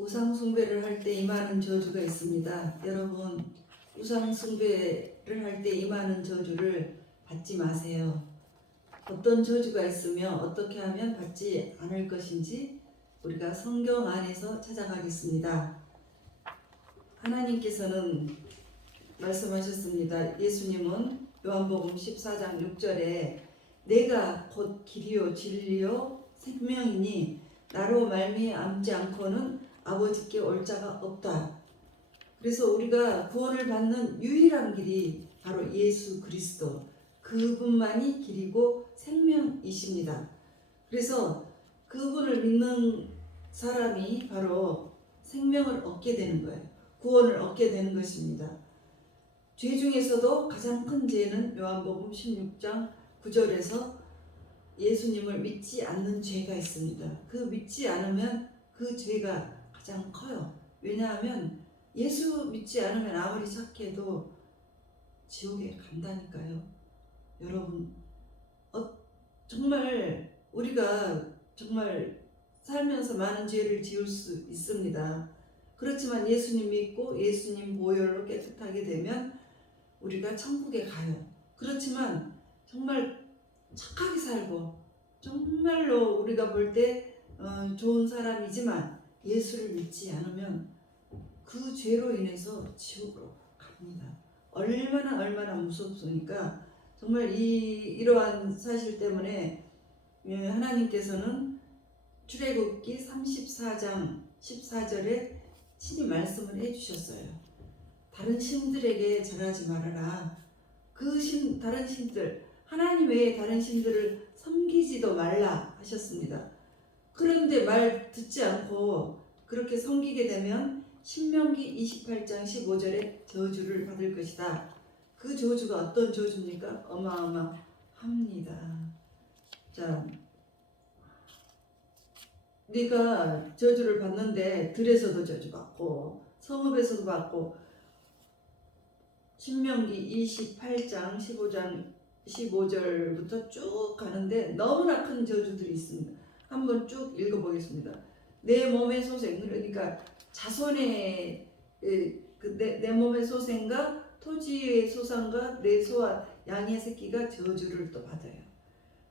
우상 숭배를 할 때 임하는 저주가 있습니다. 여러분, 우상 숭배를 할 때 임하는 저주를 받지 마세요. 어떤 저주가 있으며 어떻게 하면 받지 않을 것인지 우리가 성경 안에서 찾아가겠습니다. 하나님께서는 말씀하셨습니다. 예수님은 요한복음 14장 6절에 내가 곧 길이요 진리요 생명이니 나로 말미암지 않고는 아버지께 올 자가 없다. 그래서 우리가 구원을 받는 유일한 길이 바로 예수 그리스도, 그분만이 길이고 생명이십니다. 그래서 그분을 믿는 사람이 바로 생명을 얻게 되는 거예요. 구원을 얻게 되는 것입니다. 죄 중에서도 가장 큰 죄는 요한복음 16장 9절에서 예수님을 믿지 않는 죄가 있습니다. 그 믿지 않으면 그 죄가 가장 커요. 왜냐하면 예수 믿지 않으면 아무리 착해도 지옥에 간다니까요. 여러분, 정말 우리가 정말 살면서 많은 죄를 지을 수 있습니다. 그렇지만 예수님 믿고 예수님 보혈로 깨끗하게 되면 우리가 천국에 가요. 그렇지만 정말 착하게 살고 정말로 우리가 볼 때 좋은 사람이지만 예수를 믿지 않으면 그 죄로 인해서 지옥으로 갑니다. 얼마나 무섭습니까? 정말 이러한 사실 때문에 하나님께서는 출애굽기 34장 14절에 친히 말씀을 해주셨어요. 다른 신들에게 절하지 말아라. 다른 신들, 하나님 외에 다른 신들을 섬기지도 말라 하셨습니다. 그런데 말 듣지 않고 그렇게 섬기게 되면 신명기 28장 15절에 저주를 받을 것이다. 그 저주가 어떤 저주입니까? 어마어마합니다. 자, 네가 저주를 받는데 들에서도 저주받고 성읍에서도 받고 신명기 28장 15절부터 쭉 가는데 너무나 큰 저주들이 있습니다. 한번 쭉 읽어보겠습니다. 내 몸의 소생, 그러니까 자손의 내 몸의 소생과 토지의 소산과 내 소와 양의 새끼가 저주를 또 받아요.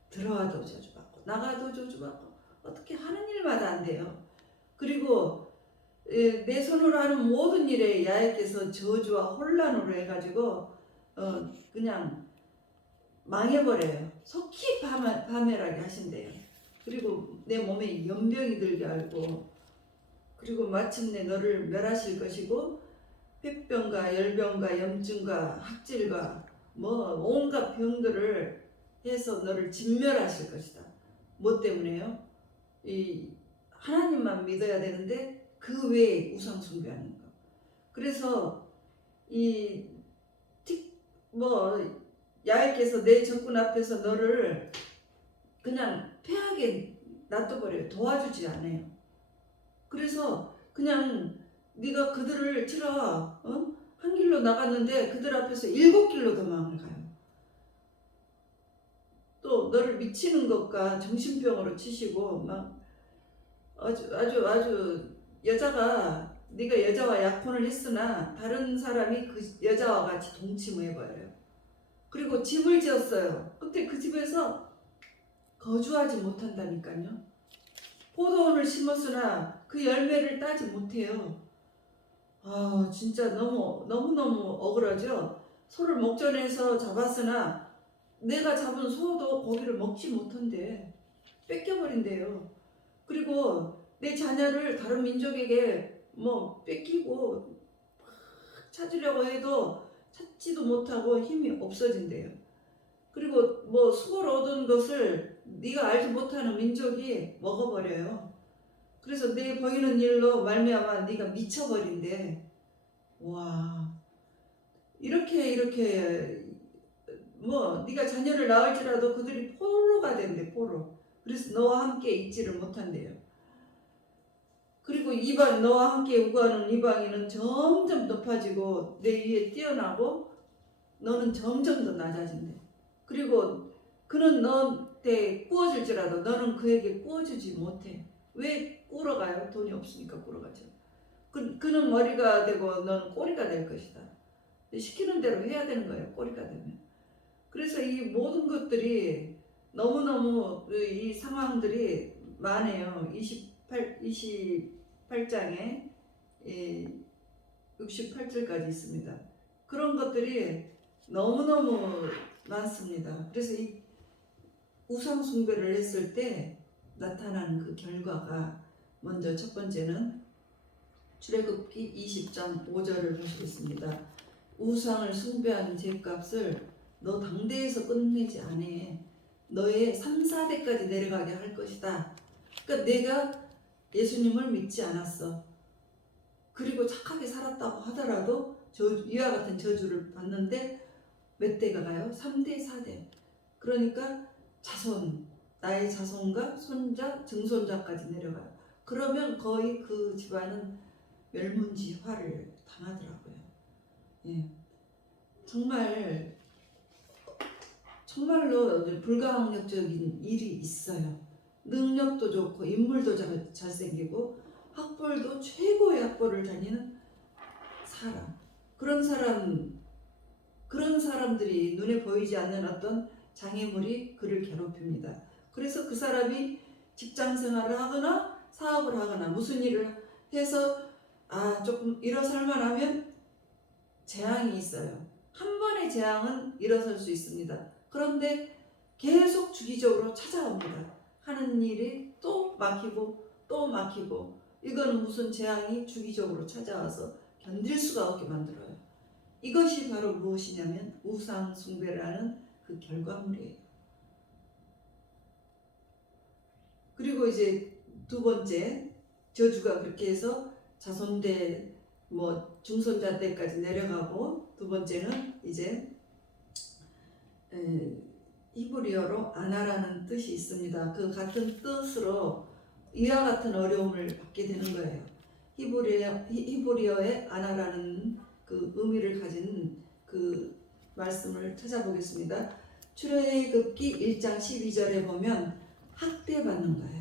들어와도 저주받고 나가도 저주받고 어떻게 하는 일마다 안 돼요. 그리고 내 손으로 하는 모든 일에 야훼께서 저주와 혼란으로 해가지고 그냥 망해버려요. 속히 파멸하게 하신대요. 그리고 내 몸에 연병이 들게 하고 그리고 마침내 너를 멸하실 것이고 폐병과 열병과 염증과 학질과 뭐 온갖 병들을 해서 너를 진멸하실 것이다. 뭐 때문에요? 이 하나님만 믿어야 되는데 그 외에 우상 숭배하는 거. 그래서 야훼께서 내 적군 앞에서 너를 그냥 패하게 놔둬버려요. 도와주지 않아요. 그래서 그냥 네가 그들을 치러 한 길로 나갔는데 그들 앞에서 7길로 도망을 가요. 또 너를 미치는 것과 정신병으로 치시고 막 아주 여자가 네가 여자와 약혼을 했으나 다른 사람이 그 여자와 같이 동침해버려요. 그리고 집을 지었어요. 근데 그 집에서 거주하지 못한다니까요. 포도원을 심었으나 그 열매를 따지 못해요. 아, 진짜 너무너무 억울하죠. 소를 목전에서 잡았으나 내가 잡은 소도 고기를 먹지 못한대. 뺏겨버린대요. 그리고 내 자녀를 다른 민족에게 뺏기고 찾으려고 해도 찾지도 못하고 힘이 없어진대요. 그리고 수고를 얻은 것을 네가 알지 못하는 민족이 먹어버려요. 그래서 내 보이는 일로 말미암아 네가 미쳐버린대. 와, 이렇게 네가 자녀를 낳을지라도 그들이 포로가 된대. 포로. 그래서 너와 함께 있지를 못한대요. 그리고 너와 함께 우거하는 이방인은 점점 높아지고 내 위에 뛰어나고 너는 점점 더 낮아진대. 그리고 그는 너한테 구워줄지라도 너는 그에게 구워주지 못해. 왜? 꾸러가요? 돈이 없으니까 꾸러가죠. 그는 머리가 되고 너는 꼬리가 될 것이다. 시키는 대로 해야 되는 거예요. 꼬리가 되면. 그래서 이 모든 것들이 너무너무 이 상황들이 많아요. 28장에 68절까지 있습니다. 그런 것들이 너무너무 많습니다. 그래서 이 우상 숭배를 했을 때 나타나는 그 결과가, 먼저 첫 번째는 출애굽기 20장 5절을 보시겠습니다. 우상을 숭배한 죄값을 너 당대에서 끝내지 않아. 너의 3, 4대까지 내려가게 할 것이다. 그러니까 내가 예수님을 믿지 않았어. 그리고 착하게 살았다고 하더라도 이와 같은 저주를 받는데 몇 대가 가요? 3대, 4대. 그러니까 나의 자손과 손자, 증손자까지 내려가요. 그러면 거의 그 집안은 멸문지화를 당하더라고요. 예. 정말로 불가항력적인 일이 있어요. 능력도 좋고 인물도 잘생기고 학벌도 최고의 학벌을 다니는 사람. 그런 사람들이 눈에 보이지 않는 어떤 장애물이 그를 괴롭힙니다. 그래서 그 사람이 직장 생활을 하거나 사업을 하거나 무슨 일을 해서 조금 일어설만 하면 재앙이 있어요. 한 번의 재앙은 일어설 수 있습니다. 그런데 계속 주기적으로 찾아옵니다. 하는 일이 또 막히고 또 막히고, 이거는 무슨 재앙이 주기적으로 찾아와서 견딜 수가 없게 만들어요. 이것이 바로 무엇이냐면 우상 숭배를 하는 그 결과물이에요. 그리고 이제 두 번째, 저주가 그렇게 해서 자손대 중손자 때까지 내려가고, 두 번째는 이제 히브리어로 아나라는 뜻이 있습니다. 그 같은 뜻으로 이와 같은 어려움을 받게 되는 거예요. 히브리어의 아나라는 그 의미를 가진 그 말씀을 찾아보겠습니다. 출애굽기 1장 12절에 보면 학대받는 거예요.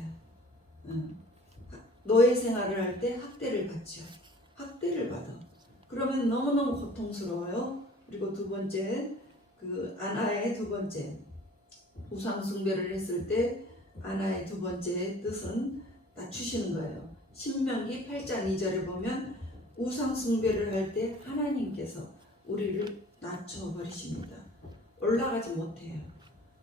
노예 생활을 할 때 학대를 받죠. 학대를 받아. 그러면 너무너무 고통스러워요. 그리고 두 번째, 그 아나의 두 번째, 우상 숭배를 했을 때 아나의 두 번째 뜻은 낮추시는 거예요. 신명기 8장 2절에 보면 우상 숭배를 할 때 하나님께서 우리를 낮춰버리십니다. 올라가지 못해요.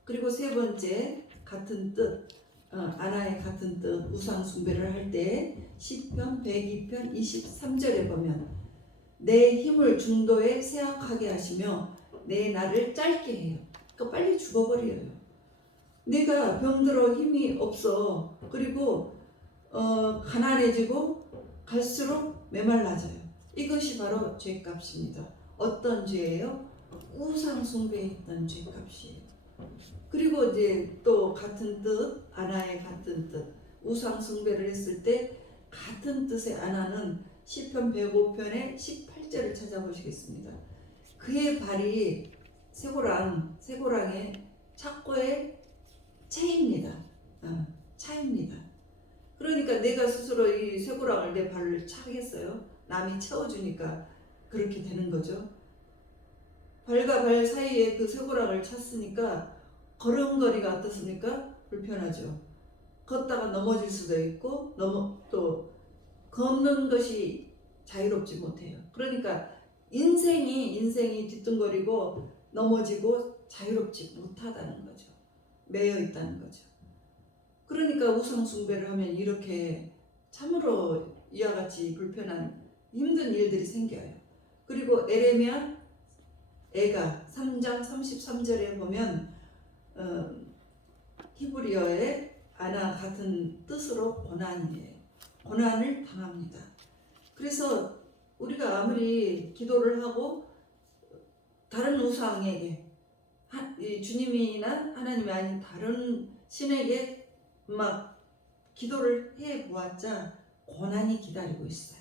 그리고 세 번째, 같은 뜻, 아나의 같은 뜻, 우상 숭배를 할 때 시편 102편 23절에 보면 내 힘을 중도에 쇠약하게 하시며 내 날을 짧게 해요. 그러니까 빨리 죽어버려요. 내가 병들어 힘이 없어. 그리고 가난해지고 갈수록 메말라져요. 이것이 바로 죄값입니다. 어떤 죄예요? 우상 숭배했던 죄값이에요. 그리고 이제 또 같은 뜻, 아나의 같은 뜻, 우상 숭배를 했을 때 같은 뜻의 아나는 시편 105편의 18절을 찾아보시겠습니다. 그의 발이 쇠고랑의 착고의 채입니다. 차입니다. 그러니까 내가 스스로 이 쇠고랑을 내 발을 차겠어요? 남이 채워주니까 그렇게 되는 거죠. 발과 발 사이에 그 쇠고랑을 찼으니까 걸음걸이가 어떻습니까? 불편하죠. 걷다가 넘어질 수도 있고 또 걷는 것이 자유롭지 못해요. 그러니까 인생이 뒤뚱거리고 넘어지고 자유롭지 못하다는 거죠. 매여 있다는 거죠. 그러니까 우상 숭배를 하면 이렇게 참으로 이와 같이 불편한 힘든 일들이 생겨요. 그리고 에레미야 애가 3장 33절에 보면 히브리어의 아나 같은 뜻으로 고난을 당합니다. 그래서 우리가 아무리 기도를 하고 다른 우상에게, 주님이나 하나님이 아닌 다른 신에게 막 기도를 해 보았자 고난이 기다리고 있어요.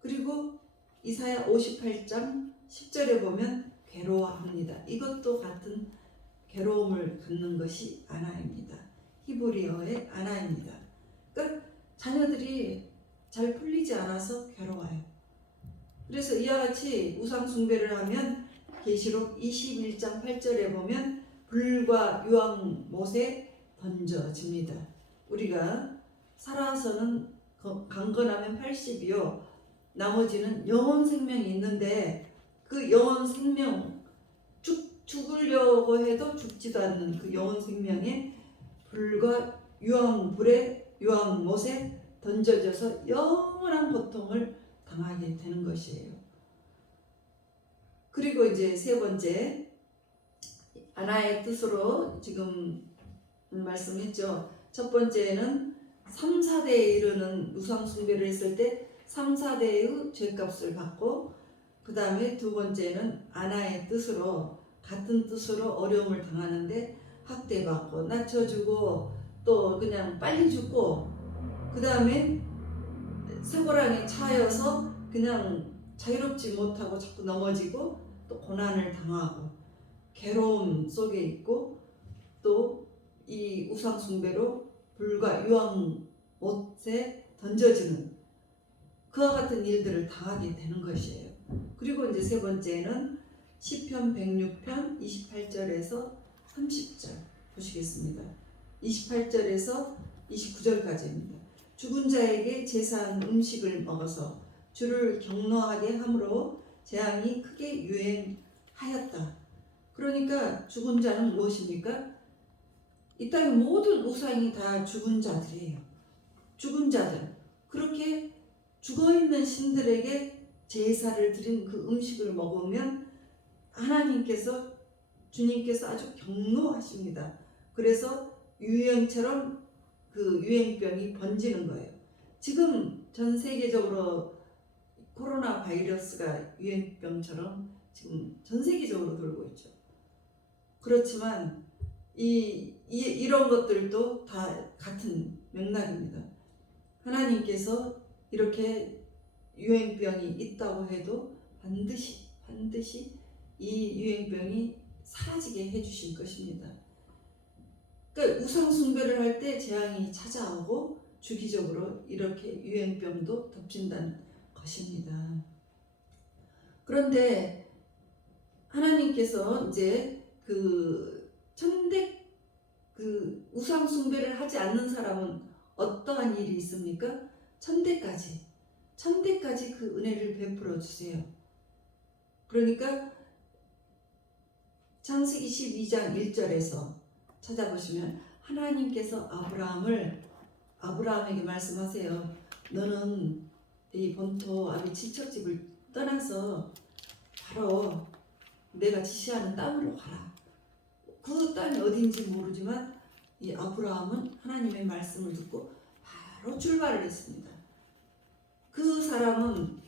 그리고 이사야 58장 10절에 보면 괴로워합니다. 이것도 같은 괴로움을 갖는 것이 아나입니다. 히브리어의 아나입니다. 그러니까 자녀들이 잘 풀리지 않아서 괴로워요. 그래서 이와 같이 우상 숭배를 하면 계시록 21장 8절에 보면 불과 유황못에 던져집니다. 우리가 살아서는 강건하면 80이요. 나머지는 영원 생명이 있는데 그 영원 생명 죽으려고 해도 죽지도 않는 그 영원 생명에 불과 유황못에 던져져서 영원한 고통을 당하게 되는 것이에요. 그리고 이제 세 번째, 하나의 뜻으로 지금 말씀했죠. 첫 번째는 3, 4대에 이르는 우상 숭배를 했을 때 3, 4대의 죄값을 받고, 그 다음에 두 번째는 하나의 뜻으로, 같은 뜻으로 어려움을 당하는데 학대받고 낮춰주고 또 그냥 빨리 죽고, 그 다음에 쇠고랑에 차여서 그냥 자유롭지 못하고 자꾸 넘어지고 또 고난을 당하고 괴로움 속에 있고, 또 이 우상 숭배로 불과 유황못에 던져지는 그와 같은 일들을 당하게 되는 것이에요. 그리고 이제 세 번째는 시편 106편 28절에서 30절 보시겠습니다. 28절에서 29절까지입니다. 죽은 자에게 제사한 음식을 먹어서 주를 경노하게 함으로 재앙이 크게 유행하였다. 그러니까 죽은 자는 무엇입니까? 이 땅의 모든 우상이 다 죽은 자들이에요. 죽은 자들. 그렇게 죽어있는 신들에게 제사를 드린 그 음식을 먹으면 하나님께서, 주님께서 아주 경노하십니다. 그래서 유행처럼 그 유행병이 번지는 거예요. 지금 전 세계적으로 코로나 바이러스가 유행병처럼 지금 전 세계적으로 돌고 있죠. 그렇지만 이런 것들도 다 같은 맥락입니다. 하나님께서 이렇게 유행병이 있다고 해도 반드시 이 유행병이 사라지게 해주실 것입니다. 그러니까 우상 숭배를 할 때 재앙이 찾아오고 주기적으로 이렇게 유행병도 덮친다는 것입니다. 그런데 하나님께서 이제 우상 숭배를 하지 않는 사람은 어떠한 일이 있습니까? 천대까지 그 은혜를 베풀어 주세요. 그러니까 창세기 12장 1절에서 찾아보시면 하나님께서 아브라함에게 말씀하세요. 너는 이 본토 아비 친척집을 떠나서 바로 내가 지시하는 땅으로 가라. 그 땅이 어딘지 모르지만 이 아브라함은 하나님의 말씀을 듣고 바로 출발을 했습니다. 그 사람은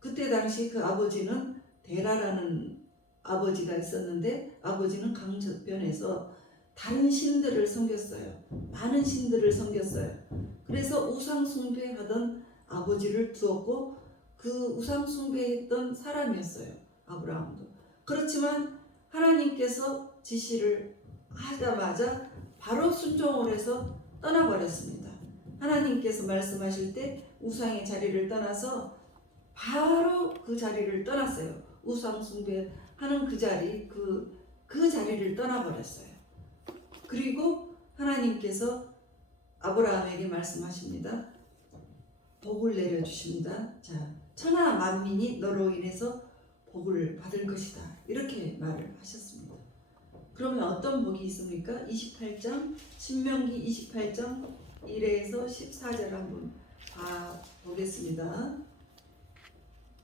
그때 당시 그 아버지는 데라라는 아버지가 있었는데, 아버지는 강저변에서 다른 신들을 섬겼어요. 많은 신들을 섬겼어요. 그래서 우상 숭배하던 아버지를 두었고 그 우상 숭배했던 사람이었어요. 아브라함도. 그렇지만 하나님께서 지시를 하자마자 바로 순종을 해서 떠나버렸습니다. 하나님께서 말씀하실 때 우상의 자리를 떠나서 바로 그 자리를 떠났어요. 우상 숭배하는 그 자리, 그 자리를 떠나버렸어요. 그리고 하나님께서 아브라함에게 말씀하십니다. 복을 내려주십니다. 자, 천하 만민이 너로 인해서 복을 받을 것이다. 이렇게 말을 하셨습니다. 그러면 어떤 복이 있습니까? 28장, 신명기 28장 1에서 14절 한번 보겠습니다.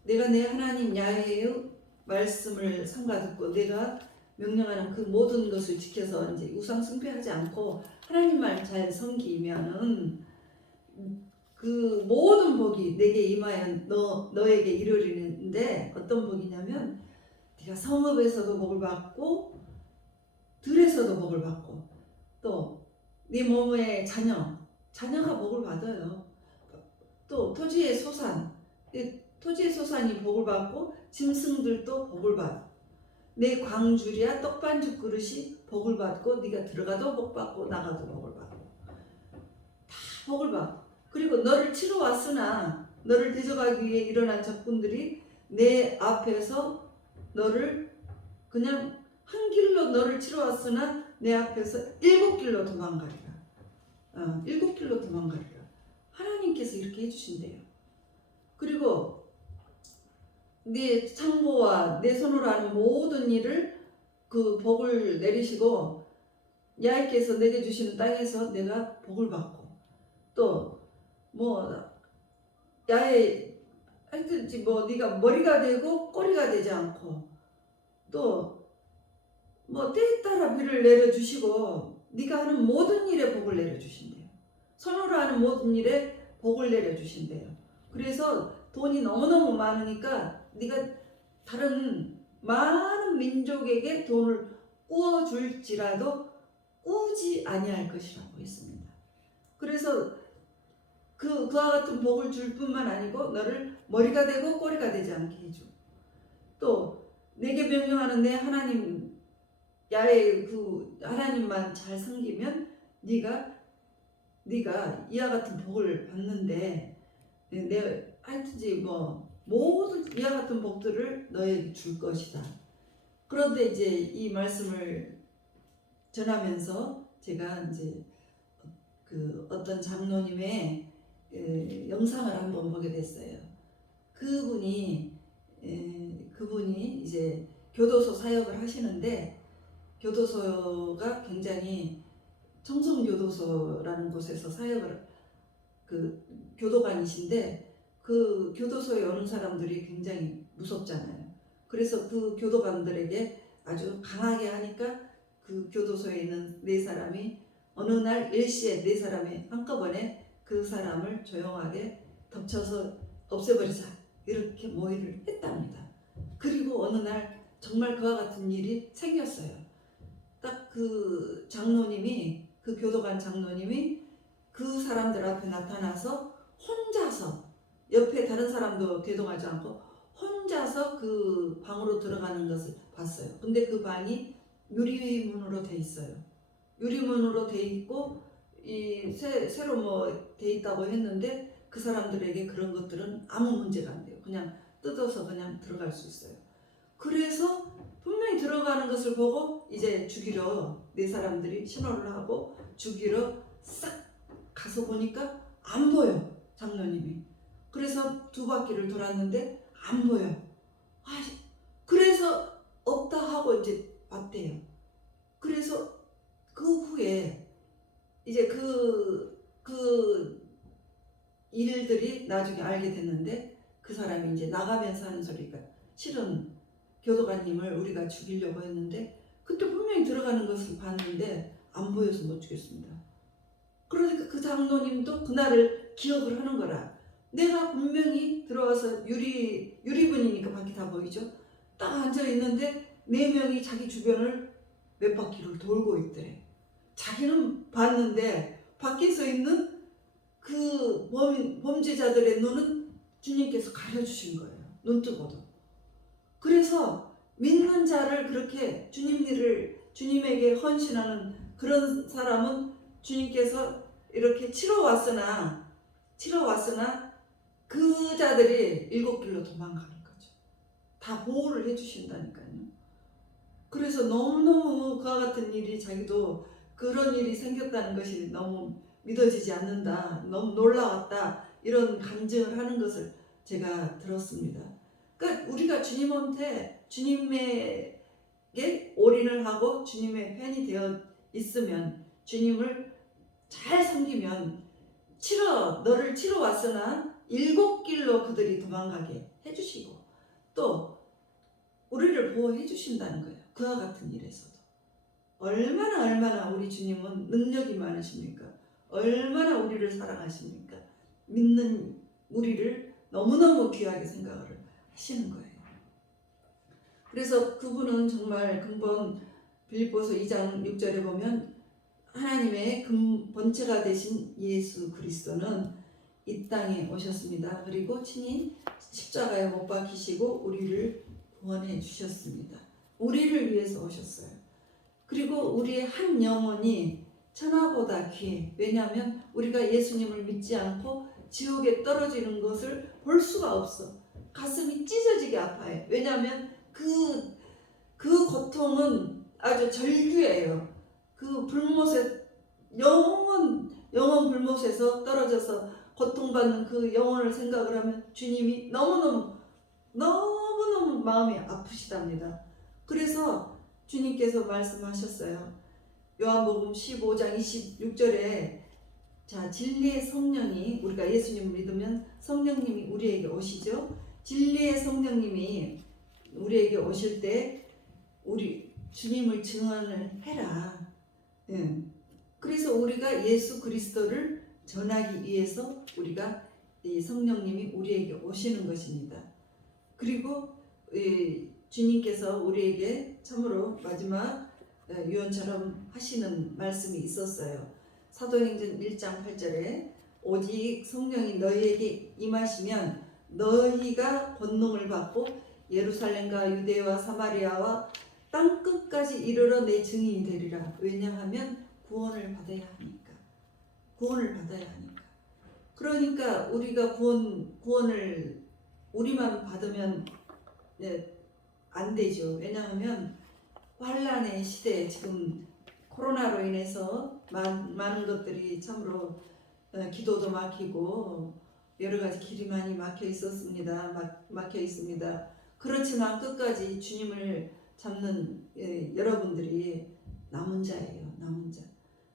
내가 내 하나님 야훼의 말씀을 삼가듣고 내가 명령하는 그 모든 것을 지켜서 이제 우상 숭배하지 않고 하나님만 잘 섬기면은 그 모든 복이 내게 임하여 너에게 이르리는데, 어떤 복이냐면 네가 성읍에서도 복을 받고 들에서도 복을 받고 또 네 몸의 자녀가 복을 받아요. 또 토지의 소산이 복을 받고 짐승들도 복을 받아. 내 광주리야 떡반죽 그릇이 복을 받고 네가 들어가도 복 받고 나가도 복을 받고 다 복을 받고. 그리고 너를 치러 왔으나 너를 대적하기 위해 일어난 적군들이 내 앞에서 너를 그냥 한 길로 너를 치러 왔으나 내 앞에서 7길로 도망가리라. 7길로 도망가리라. 하나님께서 이렇게 해주신대요. 그리고 네 창고와 내 손으로 하는 모든 일을 그 복을 내리시고 야훼께서 내게 주시는 땅에서 내가 복을 받고 또 뭐 야훼 하여튼 뭐 네가 머리가 되고 꼬리가 되지 않고 또 뭐 때에 따라 비를 내려주시고 네가 하는 모든 일에 복을 내려주신대요. 손으로 하는 모든 일에 복을 내려주신대요. 그래서 돈이 너무너무 많으니까 네가 다른 많은 민족에게 돈을 꾸어줄지라도 꾸지 아니할 것이라고 했습니다. 그래서 그와 같은 복을 줄 뿐만 아니고 너를 머리가 되고 꼬리가 되지 않게 해주고 또 내게 명령하는 내 하나님 야훼 그 하나님만 잘 섬기면 네가 이와 같은 복을 받는데 하여튼지 뭐 모든 이와 같은 복들을 너에게 줄 것이다. 그런데 이제 이 말씀을 전하면서 제가 이제 그 어떤 장로님의 영상을 한번 보게 됐어요. 그분이 이제 교도소 사역을 하시는데 교도소가 굉장히 청송교도소라는 곳에서 사역을 그 교도관이신데 그 교도소에 오는 사람들이 굉장히 무섭잖아요. 그래서 그 교도관들에게 아주 강하게 하니까 그 교도소에 있는 4사람이 어느 날 일시에 4사람이 한꺼번에 그 사람을 조용하게 덮쳐서 없애버리자 이렇게 모의를 했답니다. 그리고 어느 날 정말 그와 같은 일이 생겼어요. 딱 그 장로님이 그 교도관 장로님이 그 사람들 앞에 나타나서 혼자서 옆에 다른 사람도 대동하지 않고 혼자서 그 방으로 들어가는 것을 봤어요. 근데 그 방이 유리문으로 돼 있어요. 유리문으로 돼 있고 이 새로 뭐 돼 있다고 했는데 그 사람들에게 그런 것들은 아무 문제가 안 돼요. 그냥 뜯어서 그냥 들어갈 수 있어요. 그래서 분명히 들어가는 것을 보고 이제 죽이러 4사람들이 신호를 하고 죽이러 싹 가서 보니까 안 보여 장로님이. 그래서 2바퀴를 돌았는데 안 보여. 그래서 없다 하고 이제 왔대요. 그래서 그 후에 이제 그 일들이 나중에 알게 됐는데 그 사람이 이제 나가면서 하는 소리가 실은 교도관님을 우리가 죽이려고 했는데 그때 분명히 들어가는 것을 봤는데 안 보여서 못 죽였습니다. 그러니까 그 장로님도 그날을 기억을 하는 거라. 내가 분명히 들어와서 유리문이니까 밖이 다 보이죠. 딱 앉아 있는데 4명이 자기 주변을 몇 바퀴를 돌고 있더래. 자기는 봤는데 밖에서 있는 그 범죄자들의 눈은 주님께서 가려주신 거예요. 눈 뜨고도. 그래서 믿는 자를 그렇게 주님에게 헌신하는 그런 사람은 주님께서 이렇게 치러 왔으나 그 자들이 7길로 도망가는 거죠. 다 보호를 해주신다니까요. 그래서 너무너무 그와 같은 일이 자기도 그런 일이 생겼다는 것이 너무 믿어지지 않는다. 너무 놀라웠다. 이런 간증을 하는 것을 제가 들었습니다. 그러니까 우리가 주님에게 올인을 하고 주님의 편이 되어 있으면 주님을 잘 섬기면 너를 치러 왔으나 7길로 그들이 도망가게 해주시고 또 우리를 보호해 주신다는 거예요. 그와 같은 일에서도. 얼마나 우리 주님은 능력이 많으십니까? 얼마나 우리를 사랑하십니까? 믿는 우리를 너무너무 귀하게 생각을 하시는 거예요. 그래서 그분은 정말 근본 빌립보서 2장 6절에 보면 하나님의 본체가 되신 예수 그리스도는 이 땅에 오셨습니다. 그리고 친히 십자가에 못 박히시고 우리를 구원해 주셨습니다. 우리를 위해서 오셨어요. 그리고 우리의 한 영혼이 천하보다 귀해. 왜냐하면 우리가 예수님을 믿지 않고 지옥에 떨어지는 것을 볼 수가 없어. 가슴이 찢어지게 아파요. 왜냐하면 그 고통은 아주 절규예요. 그 불못에 영원 불못에서 떨어져서 고통받는 그 영혼을 생각을 하면 주님이 너무너무 마음이 아프시답니다. 그래서 주님께서 말씀하셨어요. 요한복음 15장 26절에 자, 진리의 성령이, 우리가 예수님을 믿으면 성령님이 우리에게 오시죠. 진리의 성령님이 우리에게 오실 때 우리 주님을 증언을 해라. 예. 그래서 우리가 예수 그리스도를 전하기 위해서 우리가 이 성령님이 우리에게 오시는 것입니다. 그리고 주님께서 우리에게 참으로 마지막 유언처럼 하시는 말씀이 있었어요. 사도행전 1장 8절에 오직 성령이 너희에게 임하시면 너희가 권능을 받고 예루살렘과 유대와 사마리아와 땅끝까지 이르러 내 증인이 되리라. 왜냐하면 구원을 받아야 하니까. 그러니까 우리가 구원을 우리만 받으면 안 되죠. 왜냐하면 환란의 시대에 지금 코로나로 인해서 많은 것들이 참으로 기도도 막히고 여러 가지 길이 많이 막혀 있습니다. 그렇지만 끝까지 주님을 잡는 여러분들이 남은 자예요. 남은 자.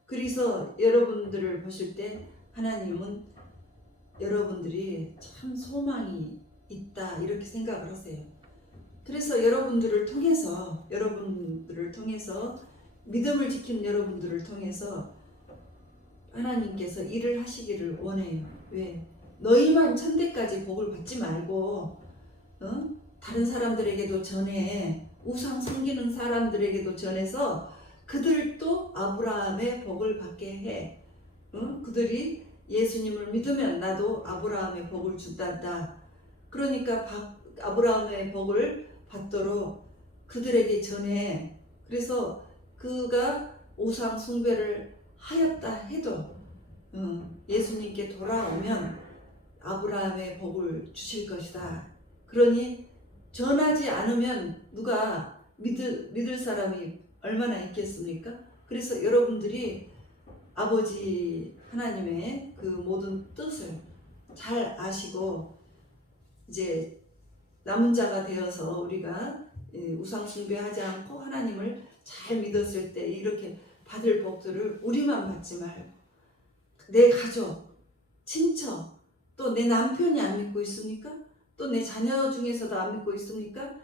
그래서 여러분들을 보실 때 하나님은 여러분들이 참 소망이 있다 이렇게 생각을 하세요. 그래서 여러분들을 통해서 믿음을 지킨 여러분들을 통해서 하나님께서 일을 하시기를 원해요. 왜? 너희만 천대까지 복을 받지 말고 다른 사람들에게도 전해, 우상 섬기는 사람들에게도 전해서 그들도 아브라함의 복을 받게 해. 그들이 예수님을 믿으면 나도 아브라함의 복을 준단다. 그러니까 아브라함의 복을 받도록 그들에게 전해. 그래서 그가 우상 숭배를 하였다 해도 예수님께 돌아오면 아브라함의 복을 주실 것이다. 그러니 전하지 않으면 누가 믿을 사람이 얼마나 있겠습니까? 그래서 여러분들이 아버지 하나님의 그 모든 뜻을 잘 아시고 이제 남은 자가 되어서 우리가 우상 숭배하지 않고 하나님을 잘 믿었을 때 이렇게 받을 복들을 우리만 받지 말고 내 가족, 친척, 또 내 남편이 안 믿고 있습니까? 또 내 자녀 중에서도 안 믿고 있습니까?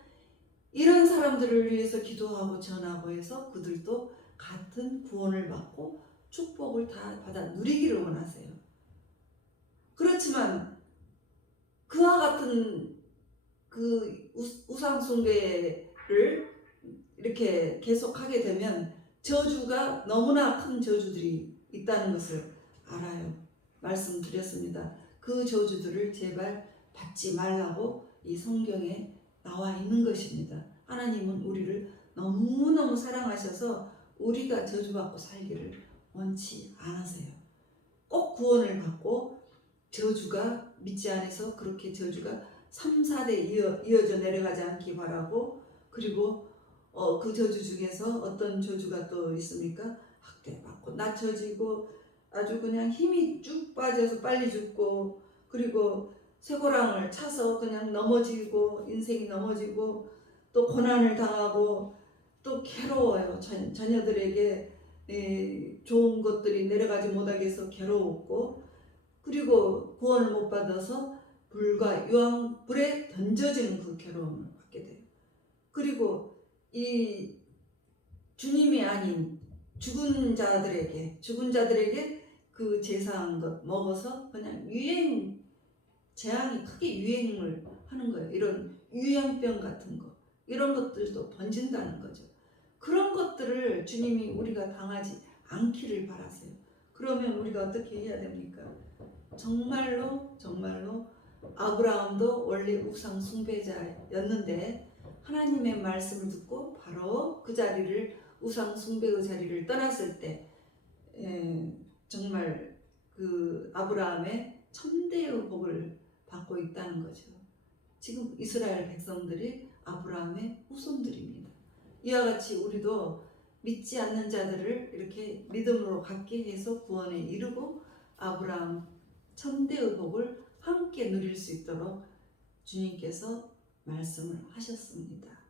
이런 사람들을 위해서 기도하고 전하고 해서 그들도 같은 구원을 받고 축복을 다 받아 누리기를 원하세요. 그렇지만 그와 같은 그 우상 숭배를 이렇게 계속하게 되면 저주가 너무나 큰 저주들이 있다는 것을 알아요. 말씀드렸습니다. 그 저주들을 제발 받지 말라고 이 성경에 나와 있는 것입니다. 하나님은 우리를 너무너무 사랑하셔서 우리가 저주받고 살기를 원치 않으세요. 꼭 구원을 받고 저주가 믿지 않아서 그렇게 저주가 3, 4대 이어져 내려가지 않기 바라고, 그리고 그 저주 중에서 어떤 저주가 또 있습니까? 학대받고 낮춰지고 아주 그냥 힘이 쭉 빠져서 빨리 죽고, 그리고 쇠고랑을 차서 그냥 넘어지고 인생이 넘어지고 또 고난을 당하고 또 괴로워요. 자녀들에게 좋은 것들이 내려가지 못하게 해서 괴로웠고, 그리고 구원을 못 받아서 불과 유황불에 던져지는 그 괴로움을 받게 돼요. 그리고 이 주님이 아닌 죽은 자들에게 그 제사한 것 먹어서 그냥 재앙이 크게 유행을 하는 거예요. 이런 유행병 같은 거, 이런 것들도 번진다는 거죠. 그런 것들을 주님이 우리가 당하지 않기를 바라세요. 그러면 우리가 어떻게 해야 됩니까? 정말로 아브라함도 원래 우상 숭배자였는데 하나님의 말씀을 듣고 바로 그 자리를, 우상 숭배의 자리를 떠났을 때 정말 그 아브라함의 천대의 복을 받고 있다는 거죠. 지금 이스라엘 백성들이 아브라함의 후손들입니다. 이와 같이 우리도 믿지 않는 자들을 이렇게 믿음으로 갖게 해서 구원에 이르고 아브라함 천대의 복을 함께 누릴 수 있도록 주님께서 말씀을 하셨습니다.